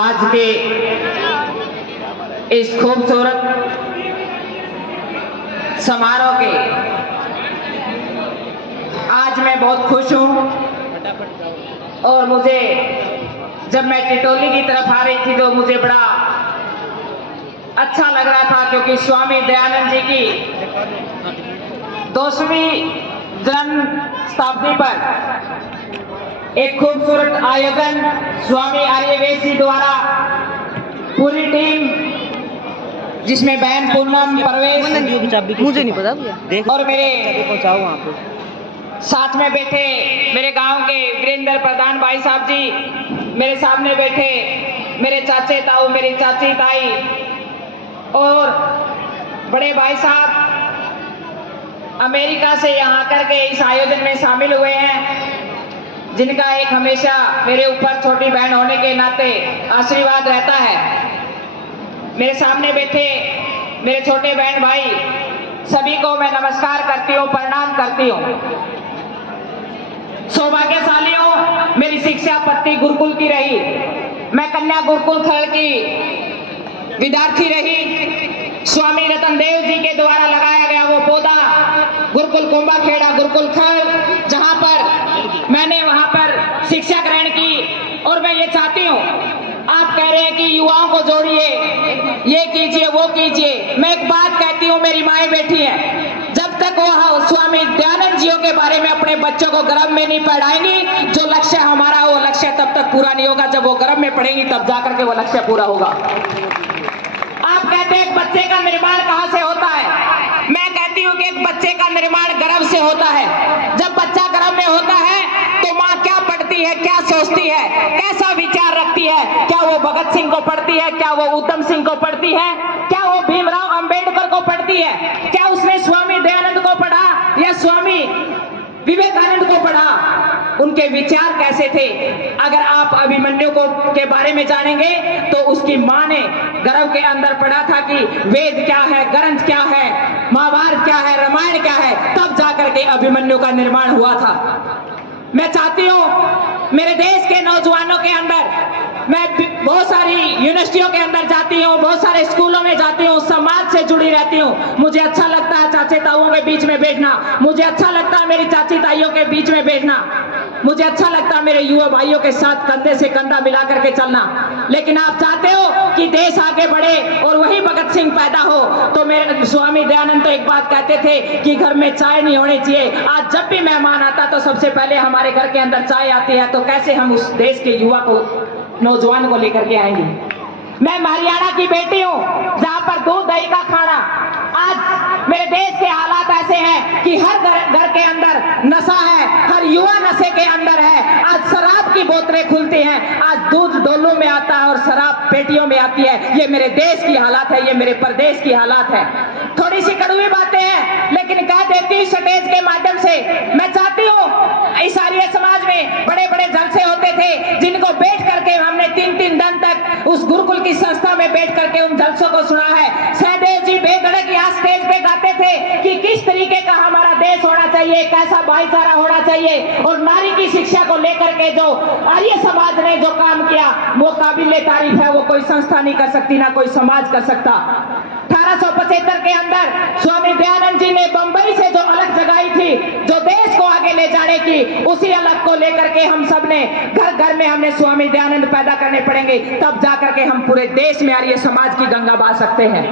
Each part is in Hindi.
आज के इस खूबसूरत समारोह के आज मैं बहुत खुश हूं। और मुझे जब मैं टिटोली की तरफ आ रही थी तो मुझे बड़ा अच्छा लग रहा था, क्योंकि स्वामी दयानंद जी की 200वीं जन्म शताब्दी पर एक खूबसूरत आयोजन स्वामी आर्यवेद जी द्वारा पूरी टीम, जिसमें बहन पूनम, परवेश, मुझे नहीं पता भैया, और मेरे पहुंचाओ वहाँ पे साथ में बैठे मेरे गांव के वीरेंद्र प्रधान भाई साहब जी, मेरे सामने बैठे मेरे चाचे ताऊ, मेरी चाची ताई, और बड़े भाई साहब अमेरिका से यहाँ आकर के इस आयोजन में शामिल हुए हैं, जिनका एक हमेशा मेरे ऊपर छोटी बहन होने के नाते आशीर्वाद रहता है। मेरे सामने बैठे मेरे छोटे बहन भाई सभी को मैं नमस्कार करती हूँ, प्रणाम करती हूँ। सौभाग्यशाली हूँ, मेरी शिक्षा पत्ती गुरुकुल की रही। मैं कन्या गुरुकुल खड़ की विद्यार्थी रही। स्वामी रतनदेव जी के द्वारा लगाया गया वो पौधा गुरुकुल कुंभाखेड़ा, गुरुकुल खड़, जहां पर मैंने वहां पर शिक्षा ग्रहण की। और मैं ये चाहती हूँ, आप कह रहे हैं कि युवाओं को जोड़िए, ये कीजिए, वो कीजिए। मैं एक बात कहती हूँ, मेरी माएँ बैठी हैं, जब तक वो स्वामी दयानंद जी के बारे में अपने बच्चों को गर्भ में नहीं पढ़ाएंगी, जो लक्ष्य हमारा वो लक्ष्य तब तक पूरा नहीं होगा। जब वो गर्भ में पढ़ेंगी तब जाकर के वो लक्ष्य पूरा होगा। आप कहते हैं एक बच्चे का निर्माण कहां से होता है? मैं कहती हूँ कि एक बच्चे का निर्माण गर्भ से होता है। जब बच्चा गर्भ में होता है तो माँ क्या पढ़ती है, क्या सोचती है, कैसा विचार रखती है? क्या वो भगत सिंह को पढ़ती है? क्या वो उधम सिंह को पढ़ती है? क्या वो भीमराव अंबेडकर को पढ़ती है? क्या उसने स्वामी दयानंद को पढ़ा या स्वामी विवेकानंद को पढ़ा? उनके विचार कैसे थे? अगर आप अभिमन्यु को के बारे में जानेंगे तो उसकी माँ ने गर्भ के अंदर पढ़ा था कि वेद क्या है, ग्रंथ क्या है, महाभारत क्या है, रामायण क्या है, तब जाकर के अभिमन्यु का निर्माण हुआ था। मैं चाहती हूँ मेरे देश के नौजवानों के अंदर, मैं बहुत सारी यूनिवर्सिटियों के अंदर जाती हूँ, बहुत सारे स्कूलों में जाती हूँ, समाज से जुड़ी रहती हूँ। मुझे अच्छा लगता है चाचे ताऊओं के बीच में बैठना, मुझे अच्छा लगता है मेरी चाची ताइयों के बीच में बैठना, मुझे अच्छा लगता है मेरे युवा भाइयों के साथ कंधे से कंधा मिला करके चलना। लेकिन आप चाहते हो कि देश आगे बढ़े और वही भगत सिंह पैदा हो, तो मेरे स्वामी दयानंद तो एक बात कहते थे कि घर में चाय नहीं होनी चाहिए। आज जब भी मेहमान आता तो सबसे पहले हमारे घर के अंदर चाय आती है, तो कैसे हम उस देश के युवा को, नौजवान को लेकर के आएंगे? मैं हरियाणा की बेटी हूँ, जहाँ पर दूध दही का खाना, आज मेरे देश के हालात ऐसे हैं कि हर घर के अंदर नशा है, हर युवा नशे के अंदर है। आज शराब की बोतलें खुलती हैं, आज दूध डोलों में आता है और शराब पेटियों में आती है। ये मेरे देश की हालात है, ये मेरे प्रदेश की हालात है। थोड़ी सी कड़वी बातें हैं, लेकिन कह देती हूँ स्टेज के माध्यम से। मैं चाहती हूँ इस आर्य समाज में बड़े बड़े जलसे होते थे, जिनको बैठ करके हमने 3-3 दिन तक उस गुरुकुल की संस्था में बैठ करके उन जलसों को सुना है। सहदेव जी बेधड़क यहाँ स्टेज पे गाते थे कि किस तरीके का हमारा देश होना चाहिए, कैसा भाईचारा होना चाहिए, और नारी की शिक्षा को लेकर के जो आर्य समाज ने जो काम किया वो काबिले तारीफ है। वो कोई संस्था नहीं कर सकती, ना कोई समाज कर सकता। 1875 के अंदर स्वामी दयानंद जी ने बंबई से जो अलग जगाई थी, जो देश को आगे ले जाने की, उसी अलग को लेकर के हम सब ने घर घर में हमने स्वामी दयानंद पैदा करने पड़ेंगे, तब जाकर के हम पूरे देश में आर्य समाज की गंगा बहा सकते हैं।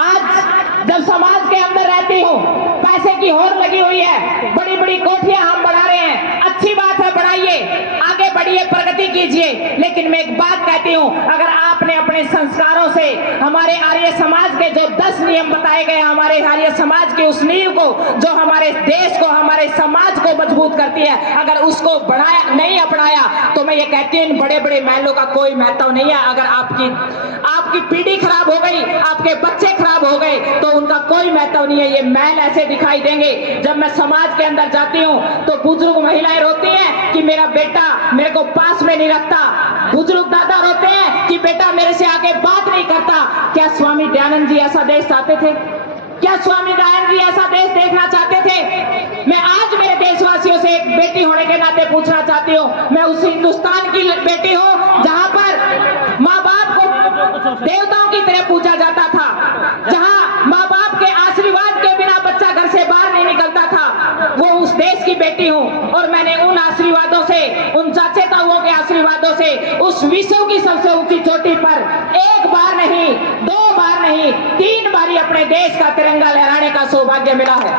आज जब समाज के अंदर रहती हूँ, पैसे की होड़ लगी हुई है, बड़ी बड़ी कोठियां हम बढ़ा रहे हैं, अच्छी बात है, बढ़ाइए, आगे बढ़िए, प्रगति कीजिए। लेकिन मैं एक बात कहती हूँ, अगर आपने अपने संस्कारों से हमारे आर्य समाज के जो 10 नियम बताए गए, हमारे आर्य समाज की उस नींव को, जो हमारे देश को, हमारे समाज को मजबूत करती है, अगर उसको बढ़ाया नहीं अपनाया, तो मैं ये कहती हूँ बड़े बड़े महलों का कोई महत्व नहीं है। अगर आपकी पीढ़ी खराब हो गई, आपके बच्चे खराब हो गए, तो उनका कोई महत्व नहीं है। ये महल ऐसे दिखाई देंगे। जब मैं समाज के अंदर जाती हूँ तो बुजुर्ग महिलाएं रोती हैं कि मेरा बेटा मेरे को पास में नहीं रखता, बुजुर्ग दादा रोते हैं कि बेटा मेरे से आगे बात नहीं करता। क्या स्वामी दयानंद जी ऐसा देश चाहते थे? क्या स्वामी दयानंद जी ऐसा देश देखना चाहते थे? मैं आज मेरे देशवासियों से आपसे एक बेटी होने के नाते पूछना चाहती हूँ। मैं उस हिंदुस्तान की बेटी हूँ जहां पर माँ बाप को देवताओं की तरह पूजा जाता था, जहां माँ बाप के आशीर्वाद के बिना बच्चा घर से बाहर नहीं निकलता था। वो उस देश की बेटी हूँ और मैंने उन आशीर्वादों से, उन चाचे ताऊओं के आशीर्वादों से उस विश्व की सबसे ऊंची चोटी पर एक बार नहीं, 2 बार नहीं, 3 बारी अपने देश का तिरंगा लहराने का सौभाग्य मिला है।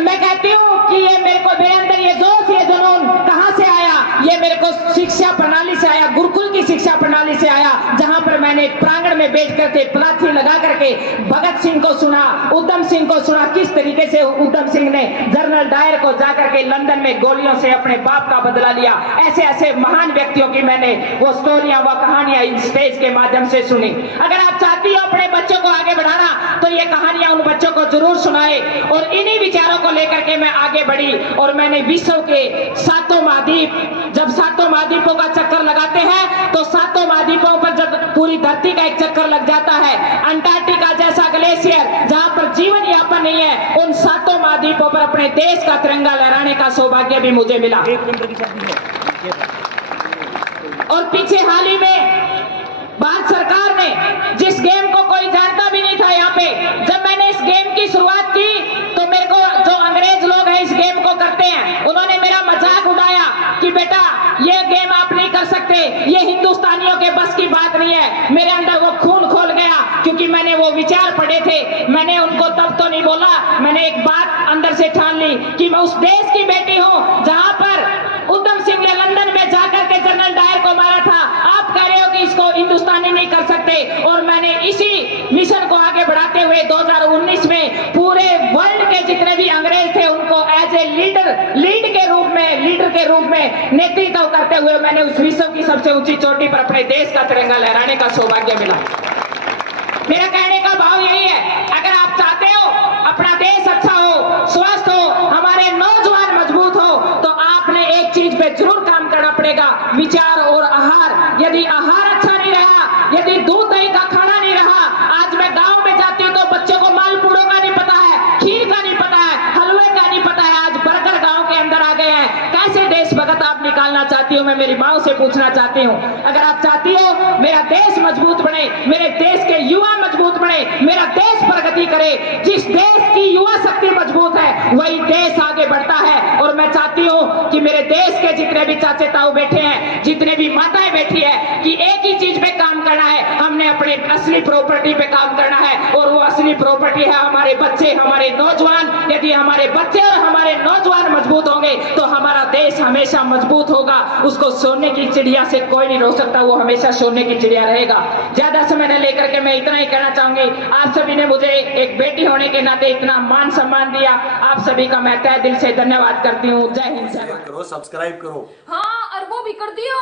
मैं कहती हूँ कि ये मेरे अंदर ये जोश, ये जुनून कहां से आया? ये मेरे को शिक्षा प्रणाली से आया, गुरुकुल की शिक्षा प्रणाली से आया, जहां पर मैंने प्रांगण में बैठ करके प्लाथी लगा करके भगत सिंह को सुना, उधम सिंह को सुना, किस तरीके से उधम सिंह ने जनरल डायर को जाकर के लंदन में गोलियों से अपने बाप का बदला लिया। ऐसे ऐसे महान व्यक्तियों की मैंने वो स्टोरियां, वो कहानियां इस स्टेज के माध्यम से सुनी। अगर आप चाहती हो अपने बच्चों को आगे बढ़ाना तो ये कहानियां उन बच्चों को जरूर सुनाए। और इन्हीं विचारों को लेकर के मैं आगे बढ़ी और मैंने विश्व के 7 महाद्वीप, जब 7 महाद्वीपों का चक्कर लगाते हैं तो 7 महाद्वीपों पर जब पूरी धरती का एक चक्कर लग जाता है, अंटार्कटिका जैसा ग्लेशियर जहां पर जीवन यापन नहीं है, उन 7 महाद्वीपों पर अपने देश का तिरंगा लहराने का सौभाग्य भी मुझे मिला। और पीछे हाल ही में भारत सरकार ने जिस गेम को कोई जानता भी नहीं था, यहाँ पे जब मैंने इस गेम की शुरुआत की तो मेरे को जो अंग्रेज लोग हैं इस गेम को करते हैं, उन्होंने मेरा मजाक उड़ाया कि बेटा ये गेम आप नहीं कर सकते, ये हिंदुस्तानियों के बस की बात नहीं है। मेरे अंदर वो खून खोल गया क्योंकि मैंने वो विचार पढ़े थे। मैंने उनको तब तो नहीं बोला, मैंने एक बात अंदर से ठान ली कि मैं उस देश की बेटी हूं जहां पर उधम सिंह ने लंदन में जाकर के जनरल डायर को मारा था। आप कह रहे हो कि इसको हिंदुस्तानी नहीं कर सकते, और मैंने इसी मिशन को आगे बढ़ाते हुए 2019 में पूरे वर्ल्ड के जितने भी अंग्रेज थे उनको एज ए लीडर के रूप में नेतृत्व करते हुए मैंने उस विश्व की सबसे ऊंची चोटी पर अपने देश का तिरंगा लहराने का सौभाग्य मिला। मेरा कहने का भाव यही है, अगर आप चाहते हो अपना देश अच्छा हो, स्वस्थ हो, हमारे नौजवान मजबूत हो, तो आपने एक चीज पे जरूर काम करना पड़ेगा, विचार और आहार। यदि आहार अच्छा नहीं रहा, यदि दूध दही का खाना नहीं रहा, आज मैं गांव में जाती हूँ तो बच्चों को मालपुड़ों का नहीं पता है, खीर का नहीं पता है, हलवे का नहीं पता है, आज बर्गर गांव के अंदर आ गए हैं। कैसे देशभक्त आप निकालना चाहती हो? मैं मेरी माँ से पूछना चाहती हूँ। अगर आप चाहती हो मेरा देश मजबूत बने, मेरे देश के युवा मजबूत बने, मेरा देश प्रगति करे, जिस देश की युवा शक्ति मजबूत है वही देश आगे बढ़ता है। और मैं चाहती हूँ कि मेरे देश के जितने भी चाचे ताऊ बैठे हैं, जितने भी माताएं बैठी है, कि एक ही चीज पे काम करना है, हमने अपने असली प्रॉपर्टी पे काम करना है, और वो असली प्रॉपर्टी है हमारे बच्चे, हमारे नौजवान। यदि हमारे बच्चे और हमारे नौजवान मजबूत होंगे तो हमारा देश हमेशा मजबूत होगा। उसको सोने की चिड़िया से कोई नहीं रोक सकता, वो हमेशा सोने की चिड़िया रहेगा। ज्यादा समय न लेकर के मैं इतना ही कहना चाहूंगी, आप सभी ने मुझे एक बेटी होने के नाते इतना मान सम्मान दिया, आप सभी का मैं तहे दिल से धन्यवाद करती हूँ। जय हिंद, जय भारत। करो, सब्सक्राइब करो। हाँ, और वो भी कर दियो।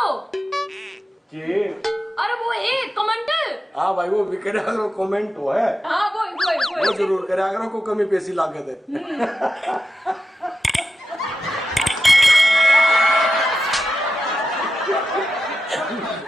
जी। अरे वो एक कमेंट। हाँ भाई, वो भी करे करो, कमेंट हो है। हाँ वो जरूर करे, अगर को कमी पैसी लागत है।